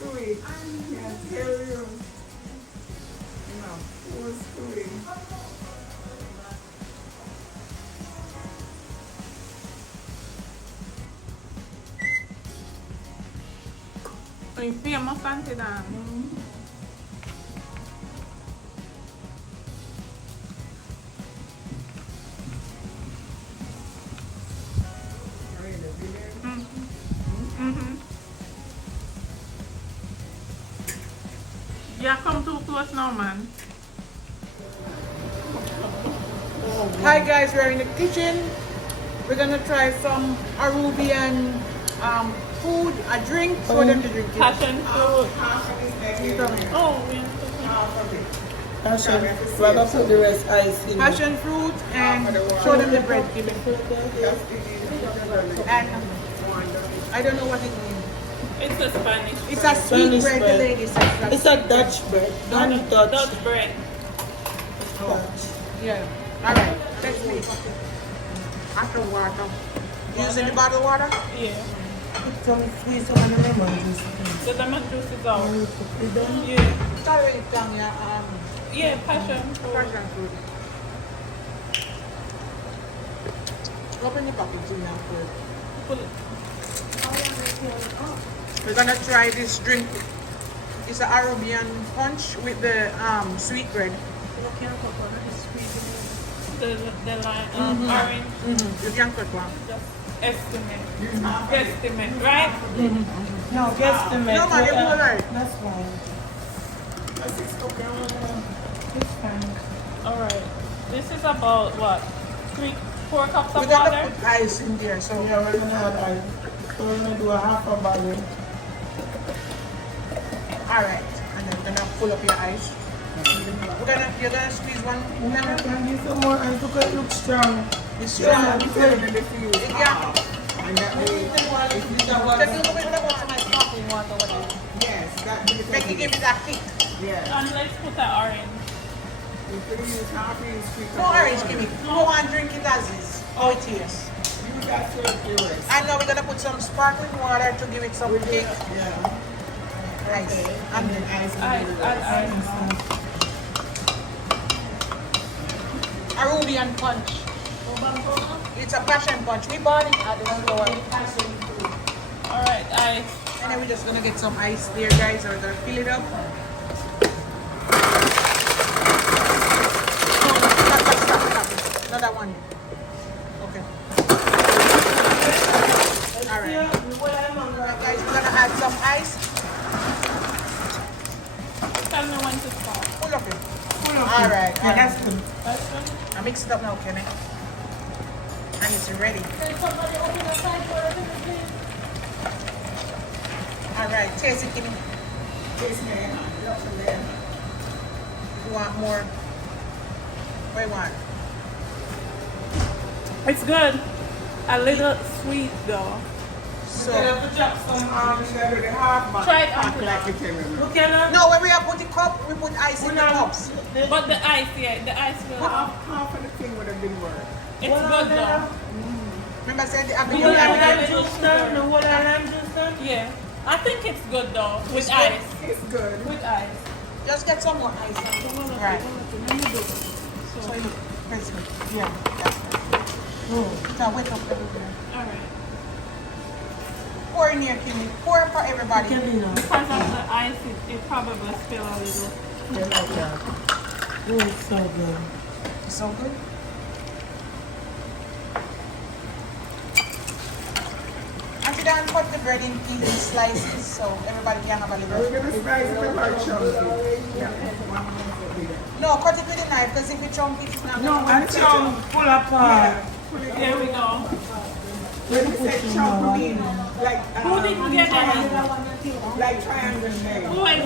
to it. I tell you. No, force to it. Ay, famous auntie Dan. Yeah, come too close now, man. Hi guys, we're in the kitchen. We're gonna try some Arubian food, a drink. Show them the drink. Passion fruit. Oh, Passion. We're gonna put the rest ice in. passion fruit and show them the bread. Give it. And I don't know what it means. It's a Spanish. It's a sweet Spanish bread, bread. the lady says. It's a Dutch bread. Don't touch. Dutch bread. Dutch. Yeah. Alright, let's see. After water. Using the bottled water? Yeah. Squeeze some of the lemon juice. The lemon juice is out. You done? Yeah. It's already done, yeah. Yeah, passion fruit. Passion fruit. Open the package in now first. Pull it. We're gonna try this drink. It's an Arabian punch with the sweet bread. The lime, orange. You can cut one. Just estimate. Guesstimate, right? No, guesstimate. No, man, it's all right. That's fine. It's fine. Alright. This is about what? 4 cups We're of gonna water? put ice in there, so Yeah, we're gonna add ice. So we're gonna do a half a bottle. alright. And then we're gonna pull up your ice. You're gonna squeeze one. Yeah, can you some more ice? Look at it, look strong. It's strong. It's better than the food. Yeah. And that way, Take a little bit of my sparkling water with it. yes, that makes Make it give it that kick. Yes. And let's put the orange. You could use half of your sweet. No orange, give me. No one drink it as is. Oh, it is. You got to do it. And now we're gonna put some sparkling water to give it some kick. Yeah. Ice. And then ice. Ice. Arubian punch. It's a passion punch. We bought it at the store. Alright, ice. And then we're just gonna get some ice there, guys. We're gonna fill it up. Stop. Another one. Okay. Alright, guys, we're gonna add some ice. Tell me when to stop. Pull up it. Alright. Yeah, that's good. I mix it up now, Kenny. And it's ready. Alright, taste it, Kenny. Taste man. Lots of them. You want more? What do you want? It's good. A little sweet though. So, Instead of the half bottle. Try it Half after like that. the terrible. Look at that. no, when we have put the cup, we put ice in the cups. But the ice, yeah, the ice will. Half of the thing would have been worth. It's good though. Remember I said the You will Abigail add and a little sugar. Yeah. I think it's good though. With ice. It's good. With ice. just get some more ice. Right. So you press it. Yeah, that's right. Now wake up everywhere. Alright. Pour in here, Kimmy. Pour for everybody. Because of the ice, it probably spill a little. Yeah, like that. Oh, it's so good. It's so good. Auntie Dan, cut the bread in even slices so everybody can have a We're little. going to slice it up like chunky. Yeah. No, cut it with a knife because if you chunk it, it's not No, gonna and some pull apart. Here we go. When you say chunk, mean like Who didn't get any? like triangle shape. Who is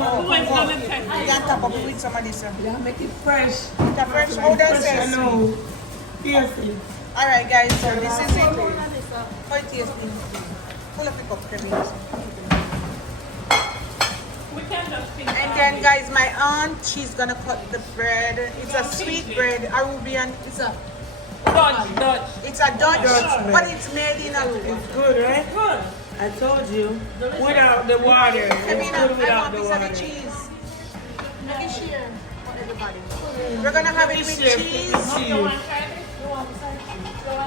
gonna check You it? can top up with some of this. Yeah, make it fresh. The fresh powder I says. know. Yes, it. Alright guys, so this is it. How it tastes. Pull up the cup, Kevin. We can just think. And then guys, my aunt, she's gonna cut the bread. It's a sweet bread, Arubian. It's a Dutch. Dutch, Dutch bread. but it's made in Aruba. It's good, right? Good. I told you. Without the water. It's Kevina, good I without want the piece of the water. cheese. Make it share for everybody. We're gonna have it with Share cheese. with cheese.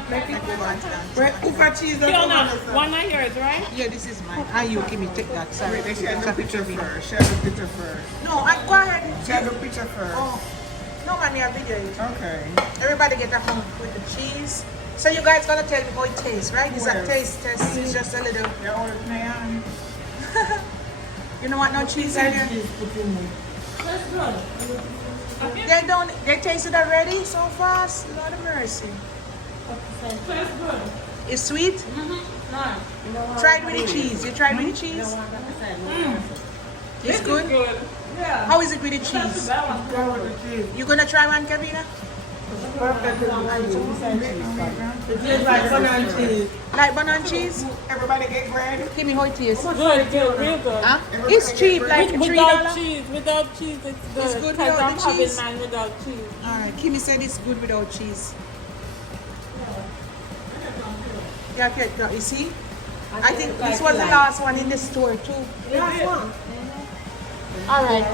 Like you want that. Right, Ufa cheese. that's Fiona, the one that's- one of yours, right? Yeah, this is mine. Ah, you give me take that. Sorry. Wait, they share the picture first. Share the picture first. No, I go ahead. Share the picture first. Oh, no, man, you video it. Okay. Everybody get a home with the cheese. So you guys gonna tell me how it tastes, right? It's a Well. taste test. It's just a little. You're all man. You know what? No cheese in there. Cheese put in there. That's good. They don't. They tasted already so fast. Lord of mercy. Tastes good. It's sweet. Nice. Try it with the cheese. You tried with the cheese? It's good. Good. Yeah. How is it with the cheese? That one's Go with the cheese. You gonna try one, Kevina? Perfect with the cheese. It tastes like banana cheese. Like banana cheese? Everybody get bread. Give me how it tastes. good, good, real good. Huh? It's cheap, like Without $3. cheese, without cheese, it's good. It's good 'Cause without I'm the having cheese? mine without cheese. Alright, Kimmy said it's good without cheese. Yeah, okay, you see? I think this was the last one in the store too. Last one. Alright,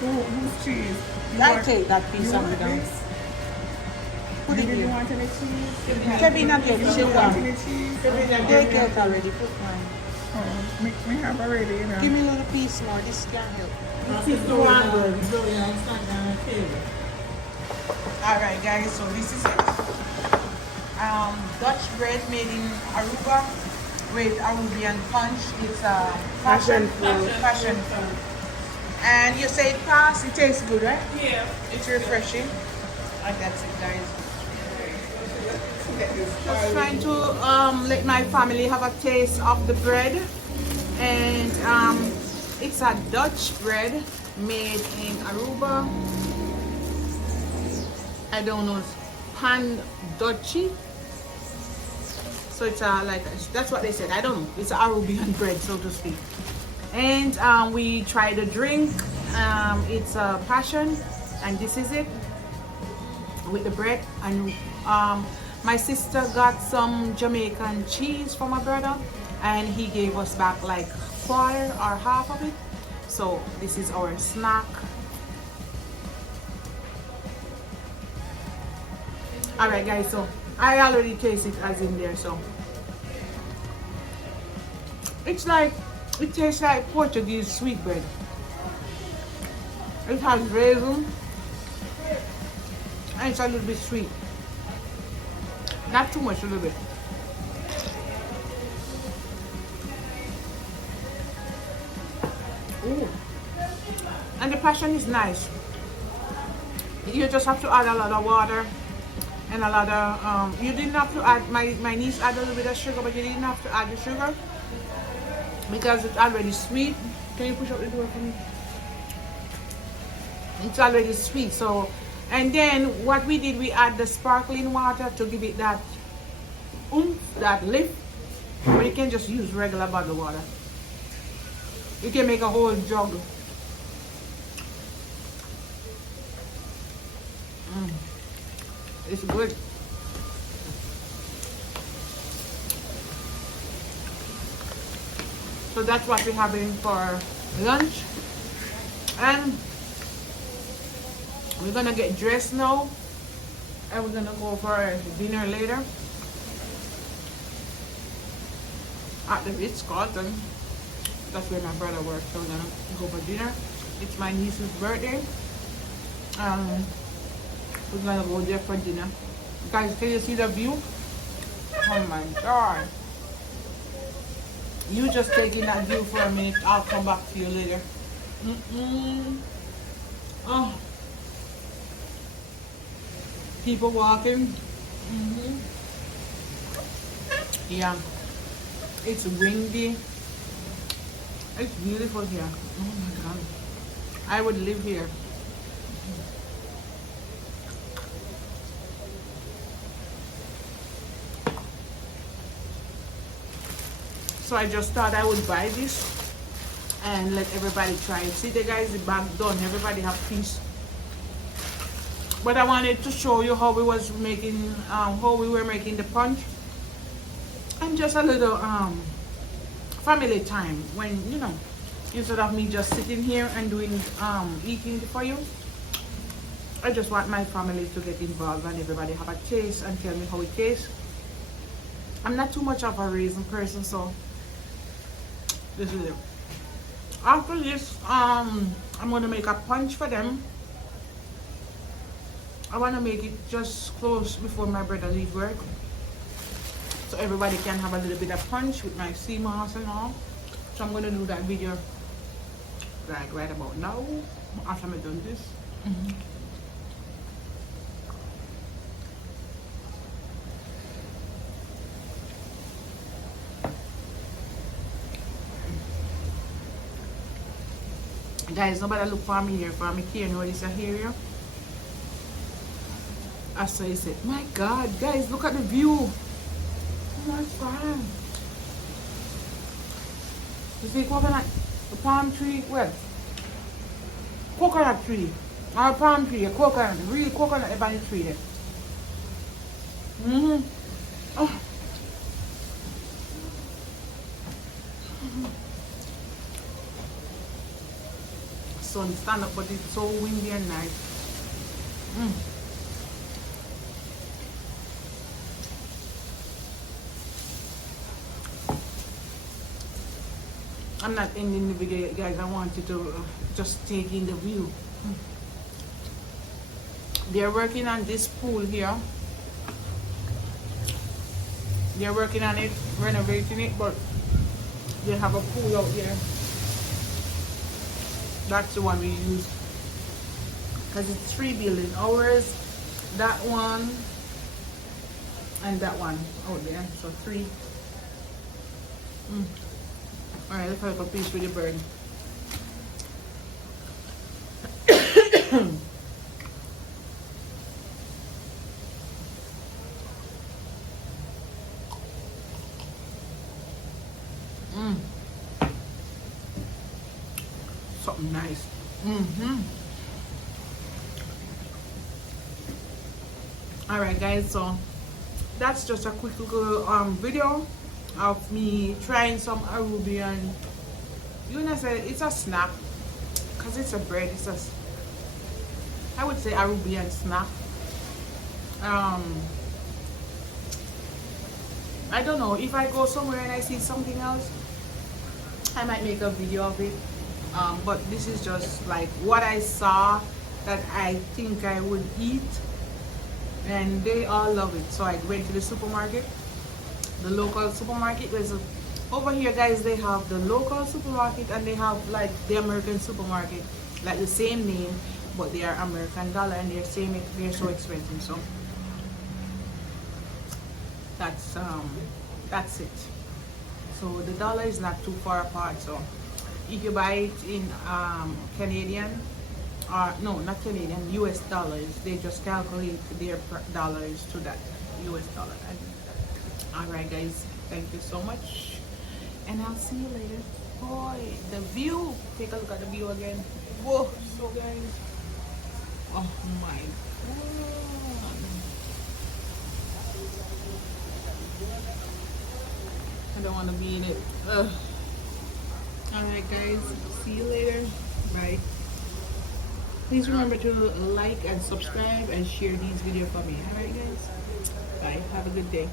Who's cheese? I take that piece of it down. This? Put You it didn't here. want any cheese? Kevina get You shit don't want down. any cheese? They get already, put mine. Oh, me have already, you know. Give me a little piece more, this can't help. This is the one good. It's going outside down the table. Alright guys, so this is it. Dutch bread made in Aruba with Arubian punch. It's a passion fruit. Passion fruit. And you say it passed, it tastes good, right? Yeah. It's refreshing. That's it guys. Just trying to let my family have a taste of the bread. And it's a Dutch bread made in Aruba. I don't know, pan Dutchy. So it's like, that's what they said. I don't know. It's a Arubian bread, so to speak. And we tried a drink. It's a passion, and this is it with the bread. And my sister got some Jamaican cheese for my brother, and he gave us back like quarter or half of it. So this is our snack. Alright guys, so I already tasted it as in there, so it's like, it tastes like Portuguese sweetbread. It has raisin and it's a little bit sweet. Not too much, a little bit. Ooh. And the passion is nice. You just have to add a lot of water and a lot of, you didn't have to add, my niece added a little bit of sugar, but you didn't have to add the sugar because it's already sweet. Can you push up the door for me? It's already sweet, so, and then what we did, we add the sparkling water to give it that oomph, that lift, but you can just use regular bottled water. You can make a whole jug. It's good. So that's what we're having for lunch. And we're gonna get dressed now. And we're gonna go for dinner later. At the Ritz-Carlton. That's where my brother works. So we're gonna go for dinner. It's my niece's birthday. We're gonna go there for dinner. Guys, can you see the view? Oh my god. You just taking that view for a minute. I'll come back to you later. Oh. People walking. Yeah. It's windy. It's beautiful here. Oh my god. I would live here. So I just thought I would buy this and let everybody try it. See the guys, the bag done. Everybody have piece. But I wanted to show you how we was making, how we were making the punch, and just a little family time when, you know, instead of me just sitting here and doing eating for you. I just want my family to get involved and everybody have a taste and tell me how it tastes. I'm not too much of a raisin person, so this is it. After this, I'm gonna make a punch for them. I wanna make it just close before my brother leave work, so everybody can have a little bit of punch with my sea moss and all. So I'm gonna do that video like right about now after I'm done this. Guys, nobody look for me here. For me here, know this here. I saw he said, my God, guys, look at the view. Oh my God. You see coconut, the palm tree, well, coconut tree. Or palm tree, a coconut, real coconut ebony tree there. Oh. Sun stand up, but it's so windy and nice. I'm not ending the video yet, guys. I wanted to just take in the view. They're working on this pool here. They're working on it, renovating it, but they have a pool out there. That's the one we use, because it's 3 buildings. Ours, that one, and that one out there. So 3. Alright, let's have a piece with the bird. Something nice. Alright guys, so that's just a quick little video of me trying some Arubian. You know, say it's a snack because it's a bread. It's a, I would say, Arubian snack. I don't know, if I go somewhere and I see something else, I might make a video of it. But this is just like what I saw that I think I would eat, and they all love it. So I went to the supermarket, the local supermarket. There's over here, guys, they have the local supermarket and they have like the American supermarket, like the same name, but they are American dollar and they're so expensive. So that's it. So the dollar is not too far apart. So if you buy it in Canadian, or no, not Canadian, US dollars, they just calculate their dollars to that US dollar. Alright guys, thank you so much, and I'll see you later. Boy, the view, take a look at the view again. Whoa, so guys, oh my God, I don't want to be in it. Alright guys, see you later. Bye. Please remember to like and subscribe and share these videos for me. Alright guys, bye, have a good day.